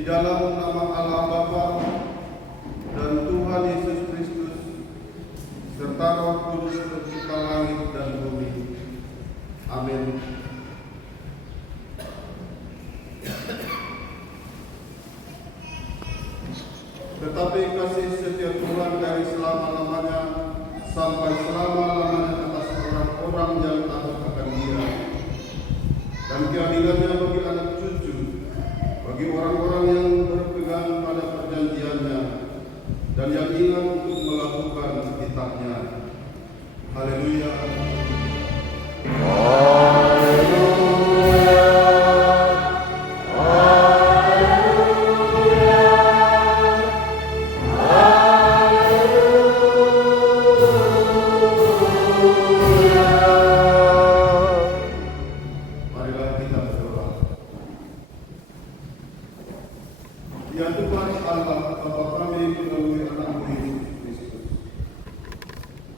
Di dalam nama Allah Bapa dan Tuhan Yesus Kristus serta Roh Kudus pencipta langit dan bumi. Amin. Tetapi kasih setia Tuhan dari selama-lamanya sampai selama-lamanya atas orang-orang yang takut akan Dia, dan keadilannya bagi anak cucu, bagi orang-orang yang berpegang pada perjanjiannya dan yang ingat untuk melakukan kitabnya. Haleluya.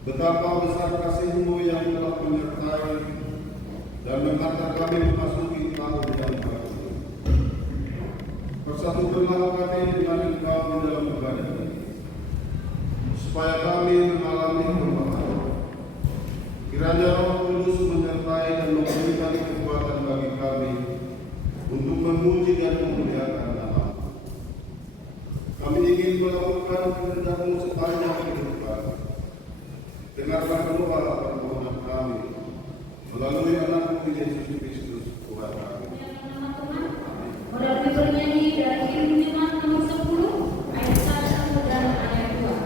Betapa besar kasih-Mu yang telah menyertai dan menghantar kami memasuki tahun yang baru. Persatukanlah kami dengan Engkau di dalam ibadah ini, supaya kami mengalami keberkatan. Kiranya Roh Kudus menyertai dan memberikan kekuatan bagi kami untuk memuji dan memuliakan nama-Mu. Kami ingin melakukan kehendak-Mu sepanjang kehidupan. Dengarlah doa permohonan kami melalui Anak-Mu Yesus Kristus Tuhan kami. Berarti bernyanyi dari Imamat nomor 10 ayat 1 dan ayat 2.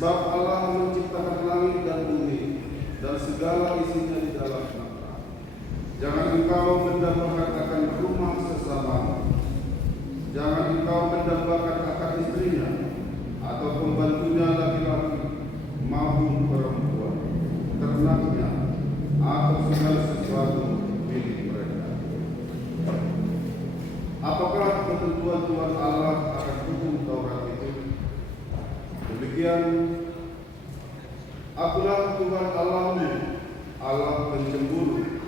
Sebab Allah menciptakan langit dan bumi dan segala isinya di dalamnya. Jangan engkau mendapatkan engkau mendambakan akad istrinya atau pembantunya laki-laki maupun perempuan, ternaknya atau segala sesuatu milik mereka. Apakah ketentuan Tuhan Allah akan hukum Taurat itu? Demikian, Akulah Tuhan Allahmu, Allah pencemburu,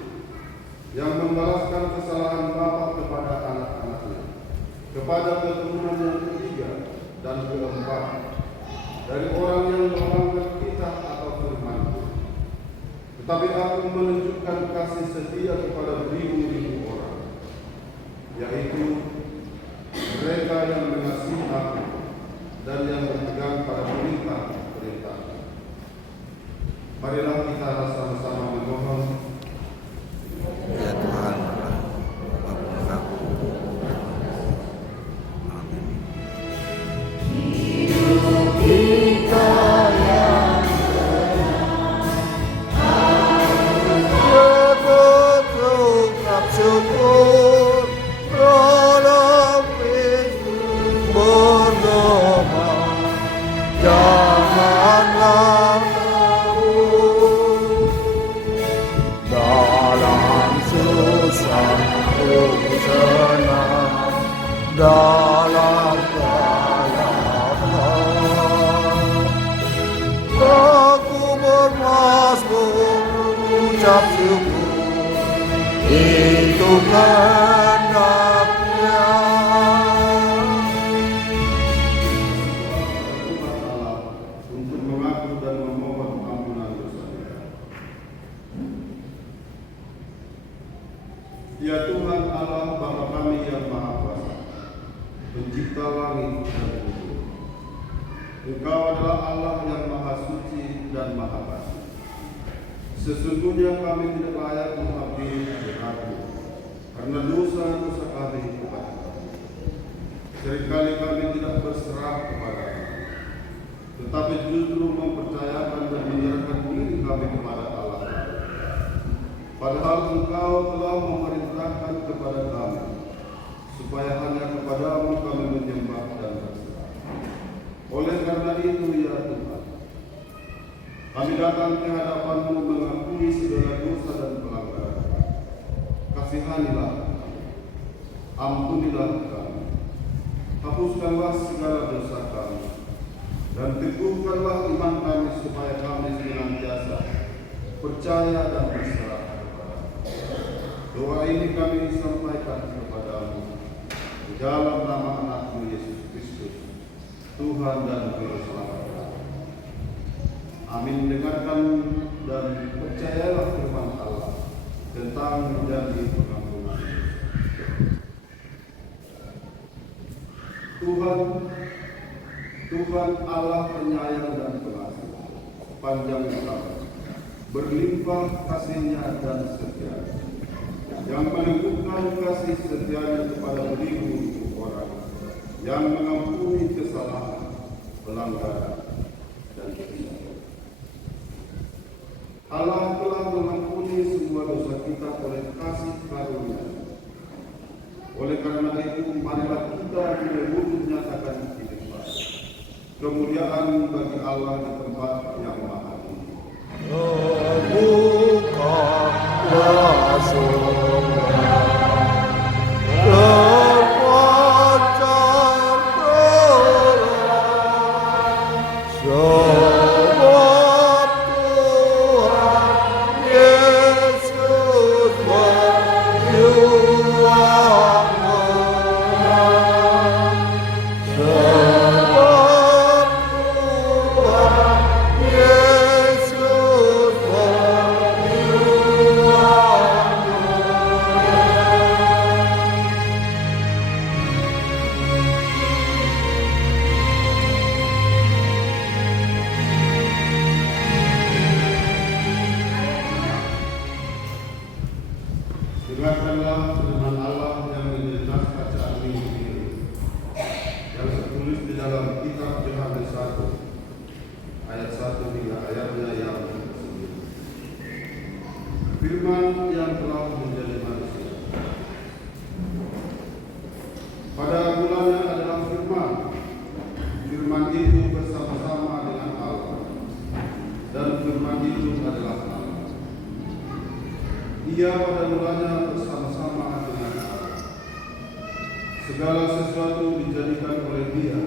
yang membalaskan kesalahan bapa kepada anak-anaknya, kepada keturunan yang ketiga dan keempat dari orang yang melanggar kitab atau firman-Ku. Tetapi Aku menunjukkan kasih setia kepada beribu-ribu orang, yaitu mereka yang mengasihi Aku dan yang berpegang pada perintah-perintah. Marilah kita sama-sama memohon. Ya Tuhan, ampuni aku. Amin. Hidup kita yang berbentuk syukur dalam Kristus berdoa. Janganlah dalam susah senang, dalam keadaan aku bermazmur ucap syukur, itu kehendaknya. Untuk mengaku dan memohon ampunan dosa kita. Ya Tuhan Allah Bapa kami yang Maha Kuasa, Pencipta langit dan bumi. Engkau adalah Allah yang Maha Suci dan Maha Kasih. Sesungguhnya kami tidak layak mengabdi hati-Mu karena dosa-dosa kami kepada-Mu. Seringkali kami tidak berserah kepada-Mu, tetapi justru mempercayakan dan menyerahkan diri kami kepada Allah. Padahal Engkau telah memerintahkan kepada kami supaya hanya kepada-Mu kami menyembah dan berserah. Oleh karena itu, ya Tuhan, kami datang ke hadapan-Mu mengakui segala dosa dan pelanggaran. Kasihanilah kami, ampunilah kami, hapuskanlah segala dosa kami, dan teguhkanlah iman kami supaya kami senantiasa percaya dan berserah. Doa ini kami sampaikan kepada-Mu di dalam nama anak-Mu Yesus Kristus, Tuhan dan Juru Selamat kami. Amin. Dengarkan dan percayalah firman Allah tentang janji pengampunan. Tuhan Allah penyayang dan pengasih, panjang sabar, berlimpah kasih-Nya dan setia-Nya, yang menunjukkan kasih setianya kepada beribu-ribu orang, yang mengampuni kesalahan, pelanggaran, dan kesalahan. Allah telah mengampuni semua dosa kita oleh kasih karunia. Oleh karena itu, marilah kita dengan wujud nyatakan istighfar. Kemuliaan bagi Allah di tempat yang maha tinggi. Bukalah surga, terpancar terang, sebab Tuhan Yesus berjuang menang. Sebab Tuhan Yesus berjuang Dengarkanlah firman Allah yang menjadi nas bacaan minggu ini, yang tertulis di dalam kitab Yohanes 1 ayat 1 hingga ayatnya yang ke-9. Firman yang telah menjadi manusia. Pada mulanya adalah Ia pada mulanya bersama-sama dengan Allah. Segala sesuatu dijadikan oleh Dia,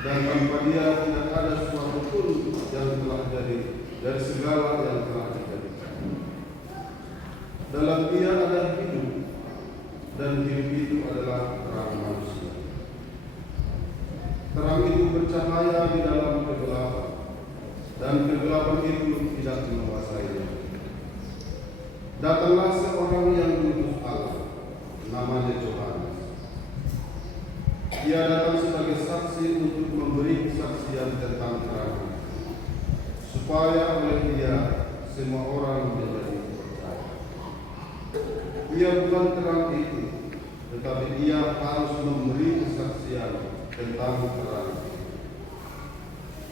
dan tanpa Dia tidak ada sesuatu pun yang telah jadi dari segala yang telah dijadikan. Dalam Dia ada hidup, dan hidup itu adalah terang manusia. Terang itu bercahaya di dalam kegelapan, dan kegelapan itu tidak menguasainya. Datanglah seorang yang diutus Allah, namanya Yohanes. Ia datang sebagai saksi untuk memberi kesaksian tentang terang, supaya oleh Dia semua orang menjadi percaya. Ia bukan terang itu, tetapi Ia harus memberi kesaksian tentang terang itu.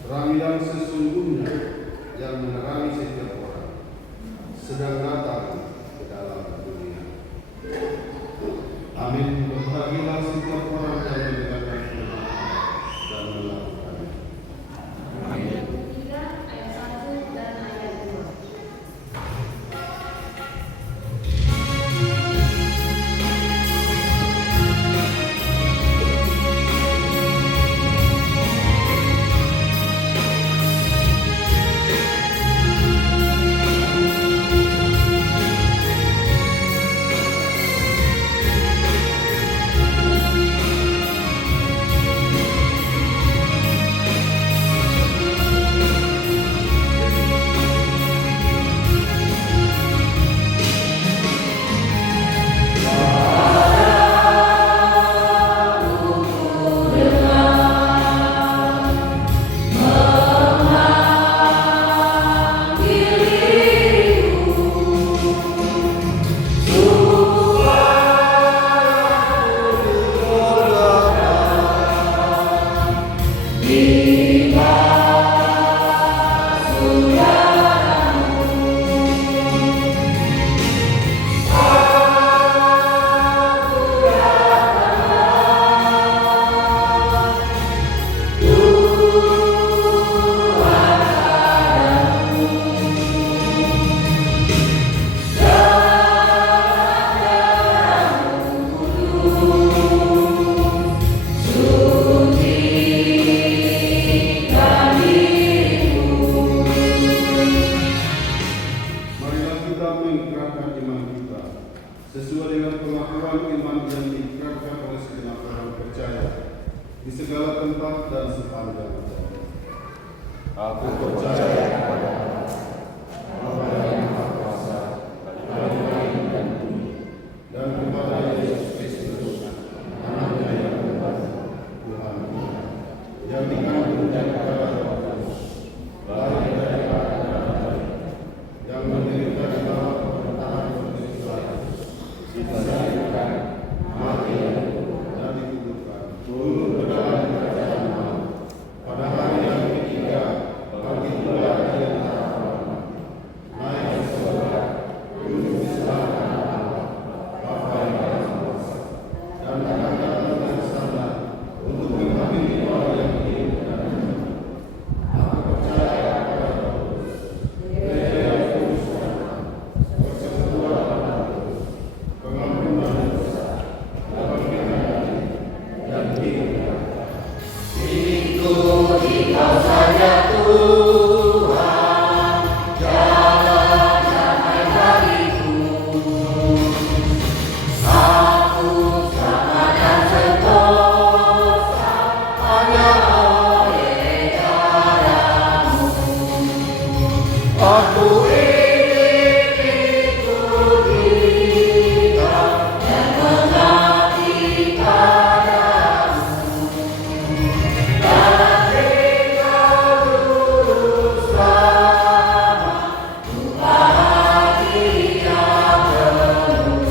Terang yang sesungguhnya yang menerangi setiap orang sedang datang ke dalam dunia. Amin. Berbahagialah setiap orang yang mendengarkan firman dan melakukannya. Amin. 3 ayat 1 dan ayat 2. Sesuai dengan pengakuan iman yang diikrarkan oleh segenap orang percaya di segala tempat dan sepanjang zaman. Aku percaya kepada Allah yang Maha Kuasa, Bapa dan Bumi, dan kepada Yesus Kristus, Anaknya yang terbaik, Tuhan kita, yang dikandung dan daripada Roh Kudus, lahir dari Allah, yang menderita di bawah pemerintahan Pontius Pilatus, disalibkan, mati, dan dikuburkan, turun ke dalam kerajaan Allah. Pada hari yang ketiga, bangkit pula dari antara orang mati, naik ke surga, duduk di sebelah kanan Allah, Bapa yang Maha Kuasa, dan akan datang dari sana untuk menghakimi orang yang hidup dan yang mati. Aku percaya kepada Roh Kudus, Gereja yang kudus dan persekutuan dan kudus, pengampunan dosa, kebangkitan dan hidup. Ikut Engkau saja Tuhan, jalan damai bagiku. Aku selamat dan sentosa hanya oleh darah-Mu. Aku ingin ikut Engkau dan mengabdi padamu. Dalam Engkau lurus selama ku bahagia penuh.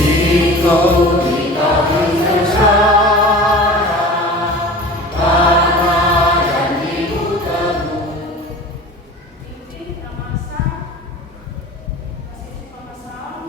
Engkau dikasih sengsara karena janji-Mu teguh. Injil Amasa, kasih Amasa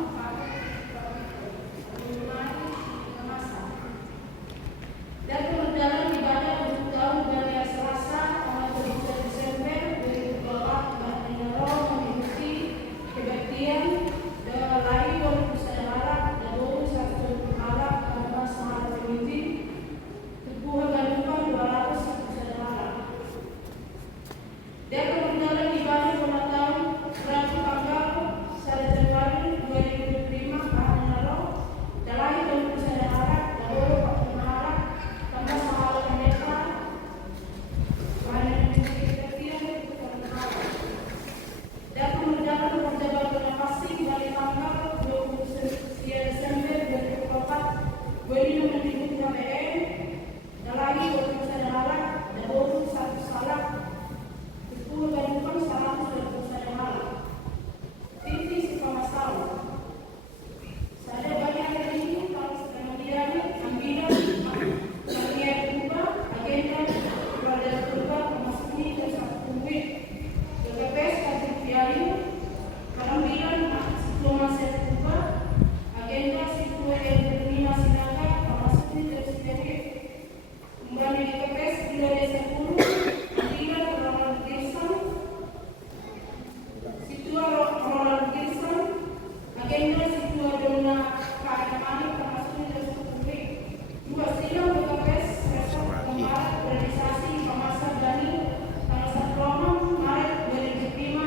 agenda situa dona keagamaan termasuk industri publik. 2. Sidang BKPS Resort Kemaret realisasi Pemasa Bani tanggal 1 Maret 2005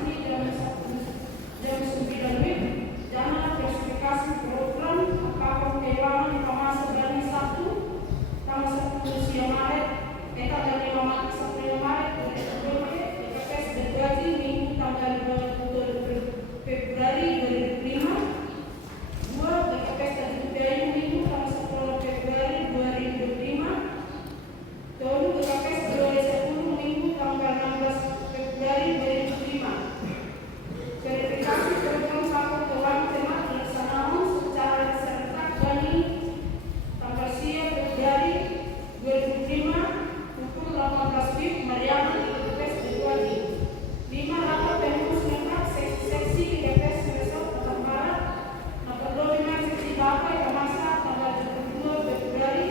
di jam 9 WIB dana verifikasi program apapun keuangan Pemasa Bani 1 tanggal 10 siang Maret tanggal 5 April Maret 2020 BKPS bergaji Minggu tanggal 20 Februari 2005. 2. BKPS terjadi Minggu tanggal 10 Februari 2025. 3. BKPS bergaji 10 Minggu tanggal 16 Februari 2005. Verifikasi program paket keuangan temat dilaksanakan secara serentak dari tanggal siang Februari 2005 pukul 18 WIB Mariana di BKPS bergaji. 5. Rapat pengurus lengkap seksi BKPS Resort Kota Barat nomor 25 seksi Bapak Pemasa tanggal 22 Februari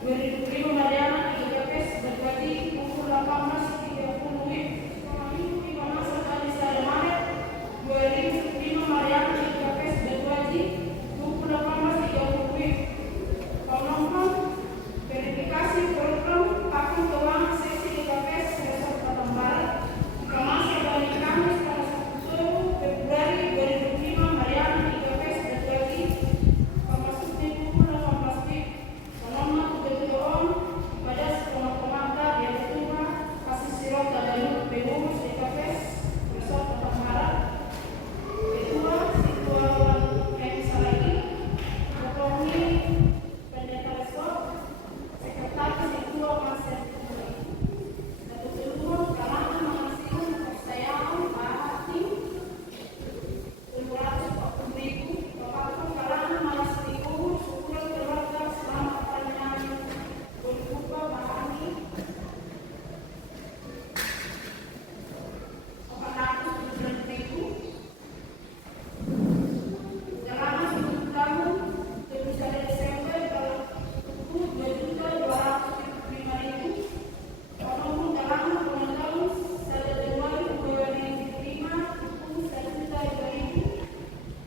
2005 Mariana di BKPS bergaji pukul 18.30 WIB. Minggu Pemasa Bani 1 Maret 2005 Mariana di BKPS bergaji pukul 18.30 WIB. Pemohon verifikasi program paket keuangan seksi BKPS Resort Kota Barat Pemasa Bani Kamis tanggal 1 Februari 2005 Mariana di BKPS bergaji pemasuknya pukul 18 WIB. Pemohon kebetulan pada sekolah komanda yang kedua kasih sirot dan pengurus BKPS Resort Kota Barat. Kedua, situasi yang lagi Ketua Pendeta Resort Sekretaris Ketua Masjid Satu kedua, kalangan menghasilkan kepercayaan hati 740.000. Bapak kalangan menghasilkan syukur keluarga selama perjalanan berbuka bahani 470.000. Selama 7 tahun 31 Desember kalau 2.275.000. Pemohon kalangan pengetahuan 1 Januari 2005 1.200.000.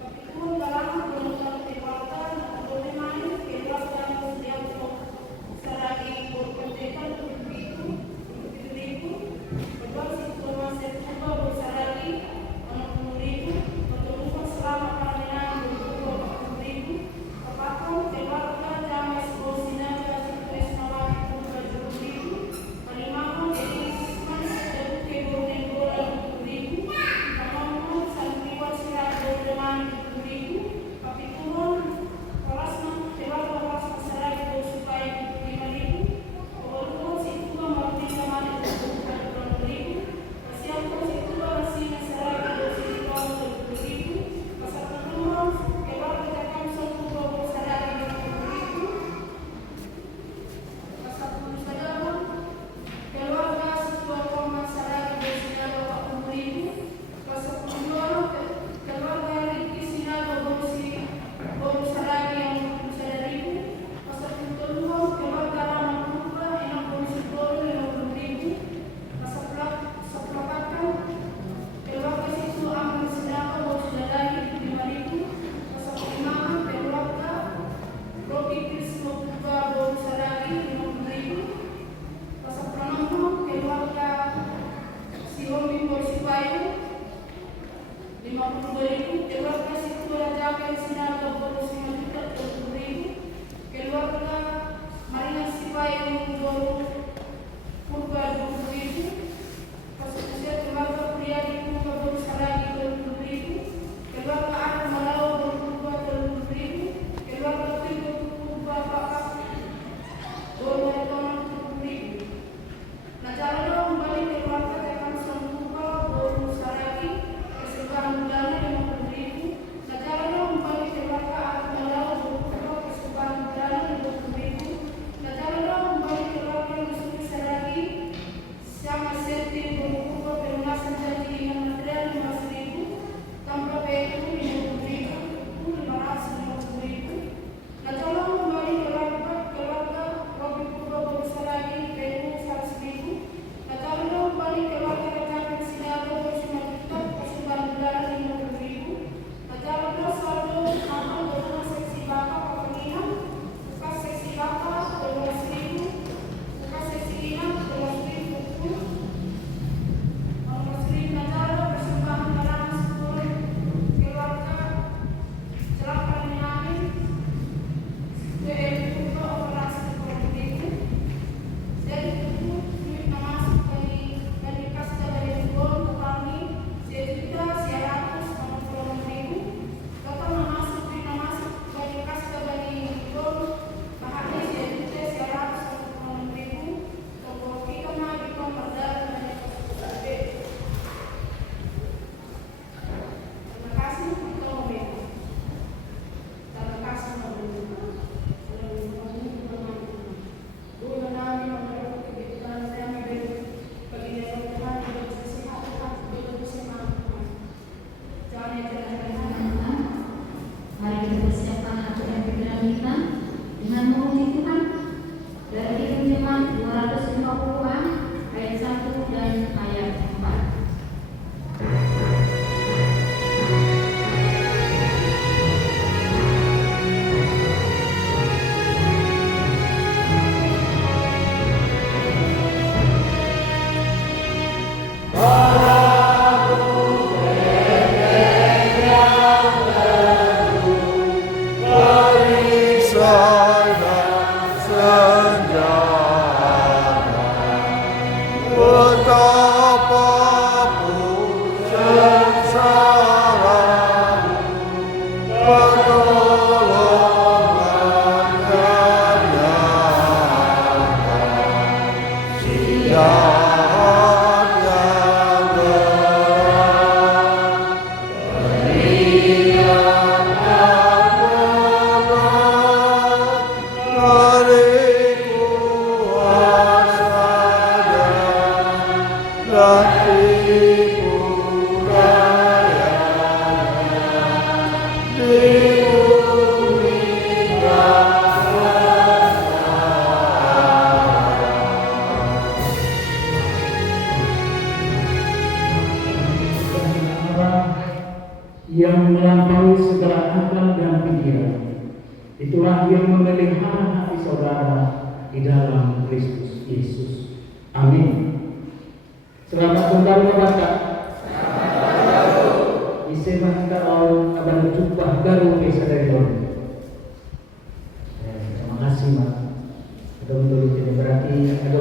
Kebetulan kalangan pengetahuan keluarga nomor 5 keluarga yang selagi berpendidikan 7.000. Kedua situasi masih coba bersalari 60.000. Pertemuan selama perjalanan 20.000. Apapun keluarga James Bosinaga Situes Mawaki 70.000. Pelimahon Elisman Sedebu Kebonen Bola 70.000. Pemohon Santriwan Sirat Bodeman 70.000. Kapitulan Kolasman keluarga Kolasman Seragi Bosupai 75.000. Pemohon Situa Martina Mane 70.000. Kasiapun Situa Rasina Seragi Bositipau 70.000. Pasal pemohon keluarga Jakamson Kubo Seragi 70.000. Pasal penulis saudara keluarga Situa Koma Seragi Bosinaga 40.000. Pasal penulis keluarga Riki Sinaga Boru Seragi yang 40.000. Pasal penulis keluarga Rama Purba yang Boru Boru 50.000. Pasal pelakatan keluarga Situ Amal Sinaga Boru Seragi 5.000. Pasal pelimahan keluarga Robi Krisno Purba Boru Seragi 50.000. Pasal pemohon keluarga Siomi Borsipayu 52.000. Keluarga Situ Rajaga Sinaga Boru Simajuta 20.000. Keluarga Marina Sipayu Boru Purba 20.000. Pasal usia keluarga Priyadi Purba Boru Seragi 20.000. Keluarga Arab Malawa Boru Purba 20.000. Keluarga Tigo Purba Bapak Boru Retonan 70.000. Najaro kembali keluarga Tekan Purba Boru Seragi kesukaan budana 50.000. Najaro kembali keluarga Arab Malawa Boru Purba kesukaan budana 50.000. Najaro kembali yang melampaui segala akal dan pikiran. Itulah yang memelihara hati saudara di dalam Kristus Yesus. Amin. Selamat kembali Bapak. Isema kalau kabar jumpa baru bisa dari terima kasih Pak. Betul-betul tidak berarti ada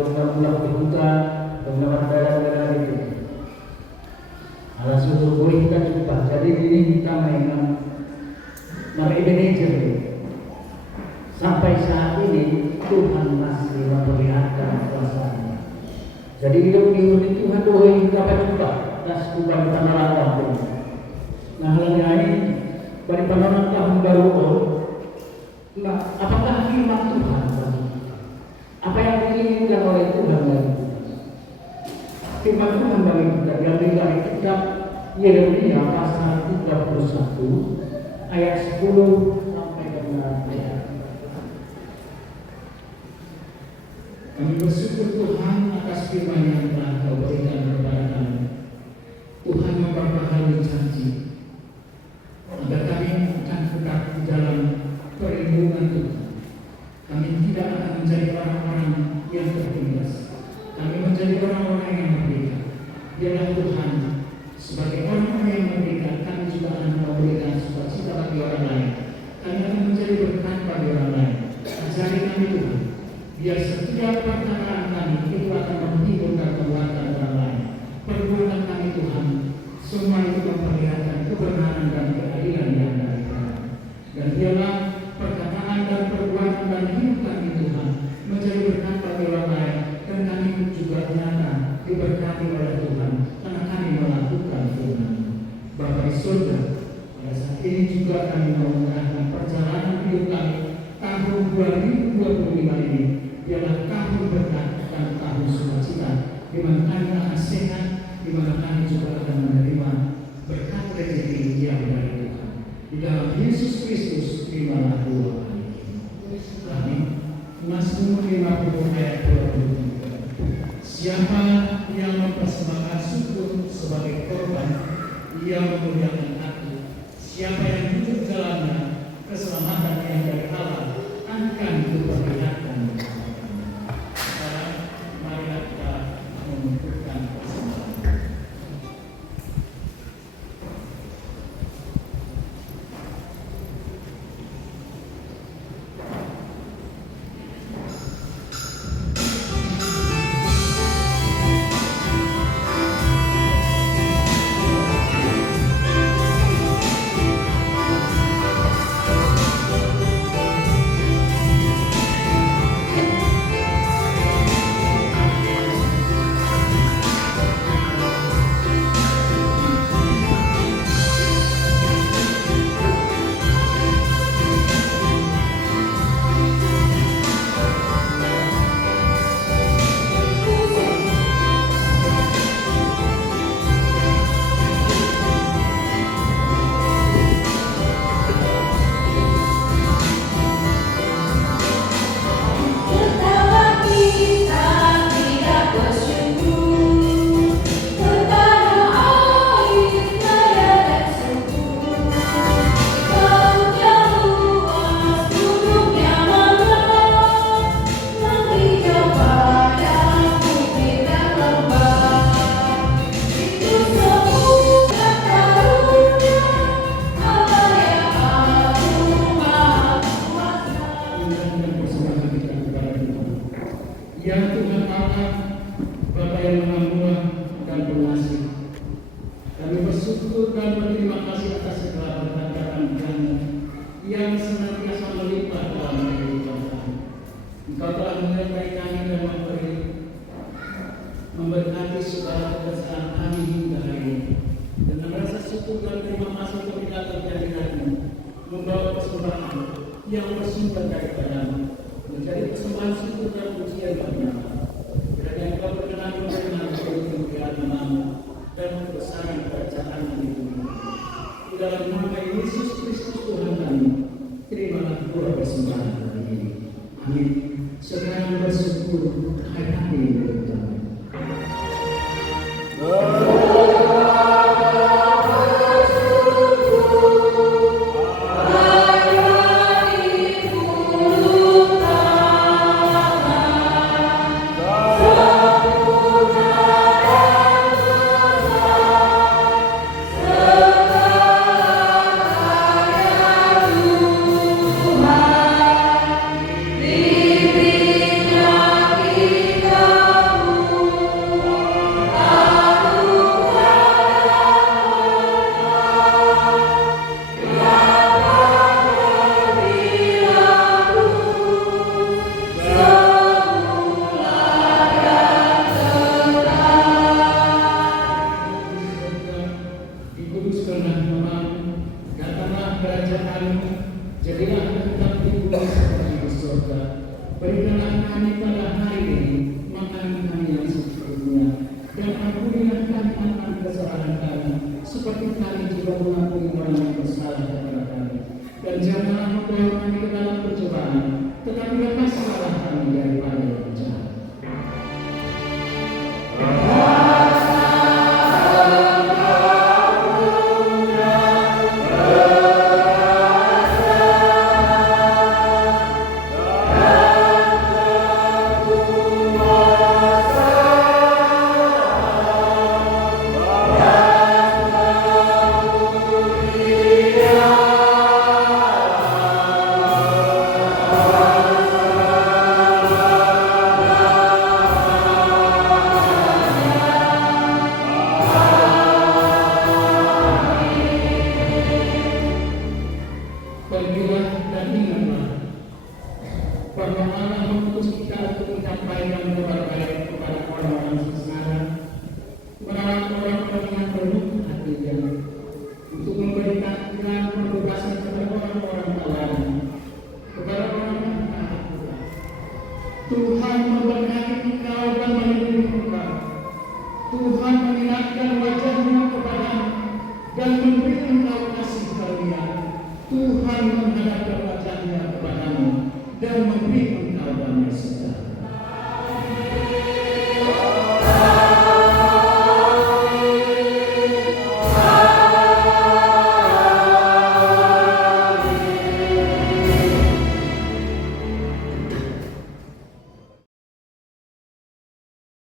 undang-undang dibuka, ada undang-undang itu. Alas susu boleh kita jumpa. Jadi ini kita mainan manajer. Sampai saat ini Tuhan masih memperlihatkan kuasanya. Jadi hidup di unit Tuhan boleh kita jumpa. Das bukan tanah tahun. Nah hal lain dari pandangan tahun baru. Nah, apakah firman Tuhan? Apa yang diinginkan oleh Tuhan bagi kita? Firman Tuhan bagi kita diambil dari kitab Yeremia pasal 31 ayat 10 sampai dengan ayat. Kami bersyukur Tuhan atas firman yang telah Kau berikan kepada kami. Tuhan memperbaharui janji agar kami akan tetap di dalam perlindungan Tuhan. Kami tidak akan menjadi orang-orang yang tertindas. Kami menjadi orang-orang yang merdeka. Biarlah Tuhan sebagai orang-orang yang merdeka, kami juga akan memberikan sukacita bagi orang lain. Kami akan menjadi berkat bagi orang lain. Ajari kami Tuhan, biar setiap perkataan kami itu akan menghibur dan menguatkan orang lain. Perbuatan kami Tuhan, semua itu memperlihatkan kebenaran dan keadilan yang dari Tuhan. Dan biarlah perkataan dan perbuatan dan hidup kami Tuhan menjadi berkat bagi orang lain, dan kami juga nyata diberkati oleh Tuhan karena kami melakukan firman. Bapa di surga, pada saat ini juga kami mau menyerahkan perjalanan hidup kami tahun 2025 ini. Biarlah tahun berkat dan tahun sukacita, di mana kami akan sehat, di mana kami juga akan menerima berkat rezeki yang dari Tuhan. Di dalam Yesus Kristus, terimalah doa kami. Amin. Mazmur 50 ayat 23. Siapa yang mempersembahkan syukur sebagai korban, ia memuliakan aku. Siapa yang duduk dalamnya, keselamatan yang dari Allah akan diperlihatkan. Sekarang marilah kita mengumpulkan persembahan. Memberkati segala kebersihan kami hingga hari ini. Dengan rasa syukur dan terima kasih ketika terjadi hari ini, membawa persembahan yang bersumber daripadamu, menjadi persembahan syukur dan pujian bagi nama. Kiranya Engkau berkenan menerima kemuliaan nama dan kebesaran kerajaan di dunia. Di dalam nama Yesus Kristus Tuhan kami, terimalah dua persembahan hari ini. Amin. Sekarang bersyukur hati berdoa. dikuduskanlah namamu, datanglah kerajaan-Mu, jadilah kehendak di bumi seperti di surga. Berikanlah kami pada hari ini makanan kami yang secukupnya, dan ampunilah kami akan kesalahan kami, seperti kami juga mengampuni orang yang bersalah kepada kami. Dan janganlah membawa kami ke dalam pencobaan, tetapi lepaskanlah kami daripada yang jahat. Pergilah dan ingatlah bahwa Allah mengutus kita untuk menyampaikan kabar baik kepada orang-orang sengsara, merawat orang-orang yang berlutut hatinya, untuk memberikan pembebasan kepada orang-orang tawanan, kepada orang-orang taat. Tuhan memberkati engkau dan melindungi engkau. Tuhan mengingatkan wajah-Nya kepadamu dan memberi engkau kasih karunia. Tuhan menghadapkan wajah-Nya kepadamu dan memberi engkau damai sejahtera.